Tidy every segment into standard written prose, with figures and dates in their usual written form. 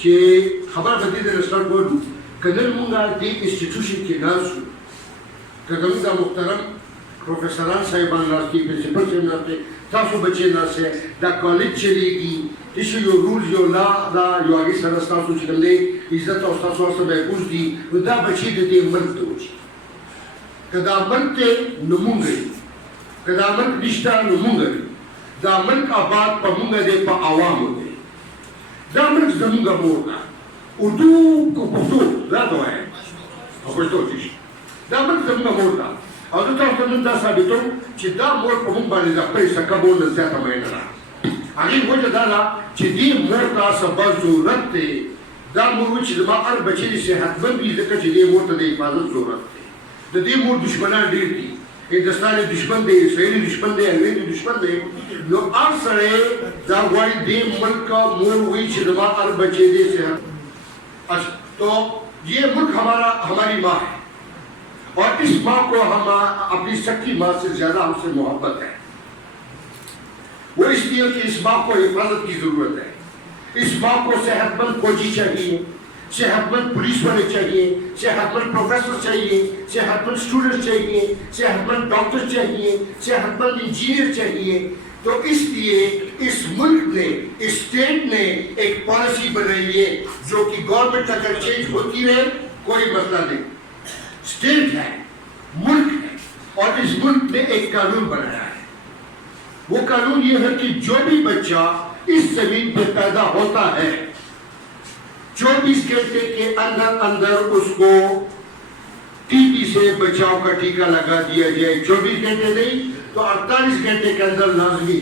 چې خبر بدی د رسټارټ کوو کنل مونږه د انسټیټیوشن کې ناسو کله دا محترم پروفیسوران صاحبان ناسي پرنسپل صاحب ناسي تاسو بچي ناسي دا کالج چلیږي چې یو رول یو لا دا یو هغه سره تاسو چې کوم دی عزت او تاسو سره به کوز دي دا بچي د دې مرګ ته وشي کدا مرګ ته نمونږ کدا مرګ نشته نمونږ دا مرګ آباد په مونږ دی په عوامو دی دا مرګ زمونږ مور ده اردو کو پښتو دا دوه او پښتو دي دا مرګ زمونږ مور ده او دا تاسو نن دا ثابتو چې دا مور په مونږ باندې د خپل سکبو نه زیاته مینه ده هغه وجه دا ده چې دې مور ته سبا ضرورت دی دا مور چې ما هر بچی صحتمند وي ځکه چې دې مور ته د حفاظت ضرورت دی د دې مور دشمنان ډېر دي هندوستاني دشمن دی اسرائیلي دشمن دی انګریزي دشمن دی نو هر سړی دا وایي دې ملک مور وایي چې ما هر بچی دې صحت اچھا تو یہ ملک ہماری ماں ہے اور اس ماں کو ہم اپنی سکی ماں سے زیادہ ہم سے محبت ہے وہ اس لیے کہ اس ماں کو حفاظت کی ضرورت ہے اس ماں کو صحت مند فوجی چاہیے صحت مند پولیس والے چاہیے صحت مند پروفیسر چاہیے صحت مند اسٹوڈنٹ چاہیے صحت مند ڈاکٹر چاہیے صحت مند انجینئر چاہیے تو اس لیے اس ملک نے اسٹیٹ نے ایک پالیسی بنائی ہے جو کہ گورنمنٹ اگر چینج ہوتی رہے کوئی مسئلہ نہیں اسٹیٹ ہے ملک ہے اور اس ملک نے ایک قانون بنایا ہے وہ قانون یہ ہے کہ جو بھی بچہ اس زمین پہ پیدا ہوتا ہے 24 گھنٹے کے اندر اندر اس کو ٹی بی سے بچاؤ کا ٹیکہ لگا دیا جائے 24 گھنٹے نہیں تو 48 گھنٹے کے اندر لازمی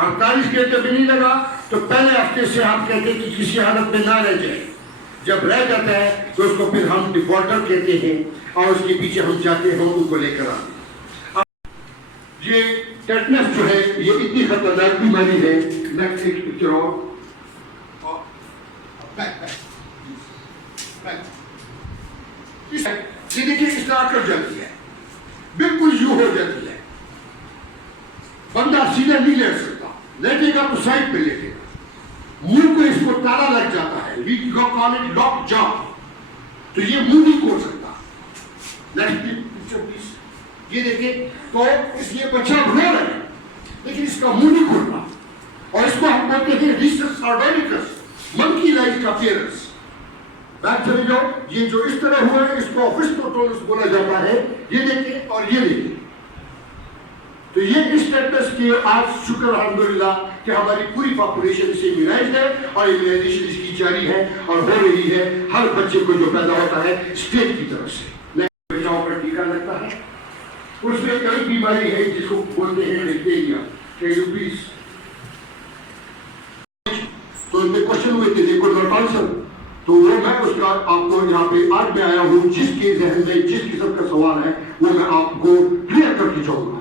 48 گھنٹے میں نہیں لگا تو پہلے ہفتے سے ہم کہتے ہیں کہ کسی حالت میں نہ رہ جائے جب رہ جاتا ہے تو اس کو پھر ہم ڈیفالٹر کہتے ہیں اور اس کے پیچھے ہم چاہتے ہیں ان کو لے کر آتے ہیں یہ ٹیٹنس جو ہے یہ اتنی خطرناک بیماری ہے نیکسٹ ایک پکچر اور یہ دیکھیے اس طرح کر جاتی ہے بالکل یوں ہو جاتی ہے بندہ سیدھا نہیں لیٹ سکتا لیٹے گا تو سائڈ پہ لیٹے گا منہ کو اس کو تالا لگ جاتا ہے وی کال اٹ لاک جا تو یہ منہ نہیں کھول سکتا یہ دیکھیں تو اس لیے بچہ رو رہا ہے لیکن اس کا منہ نہیں کھولنا اور اس کو ہم کہتے ہیں ریسس آرڈینیکس منکی لائک اپیئرنس بیک چلے جاؤ یہ جو اس طرح ہوا ہے اس کو فسٹوٹونس بولا جاتا ہے یہ دیکھیں اور یہ دیکھیں تو یہ اسٹیٹس کی آج شکر الحمدللہ کہ ہماری پوری پاپولیشن سے امیونائزڈ ہے اور امیونائزیشن اس کی جاری ہے اور ہو رہی ہے ہر بچے کو جو پیدا ہوتا ہے اسٹیٹ کی طرف سے بچاؤ پر ٹیکہ لگتا ہے اس میں کئی بیماری ہے جس کو بولتے ہیں ڈپتیریا ٹیریوپیس تو ان میں کوشچن ہوئے تھے دیکھو نوٹ آنسر تو وہ میں اس کا آپ کو یہاں پہ آج میں آیا ہوں جس کے ذہن میں جس قسم کا سوال ہے وہ میں آپ کو کلیئر کر کے جاؤں گا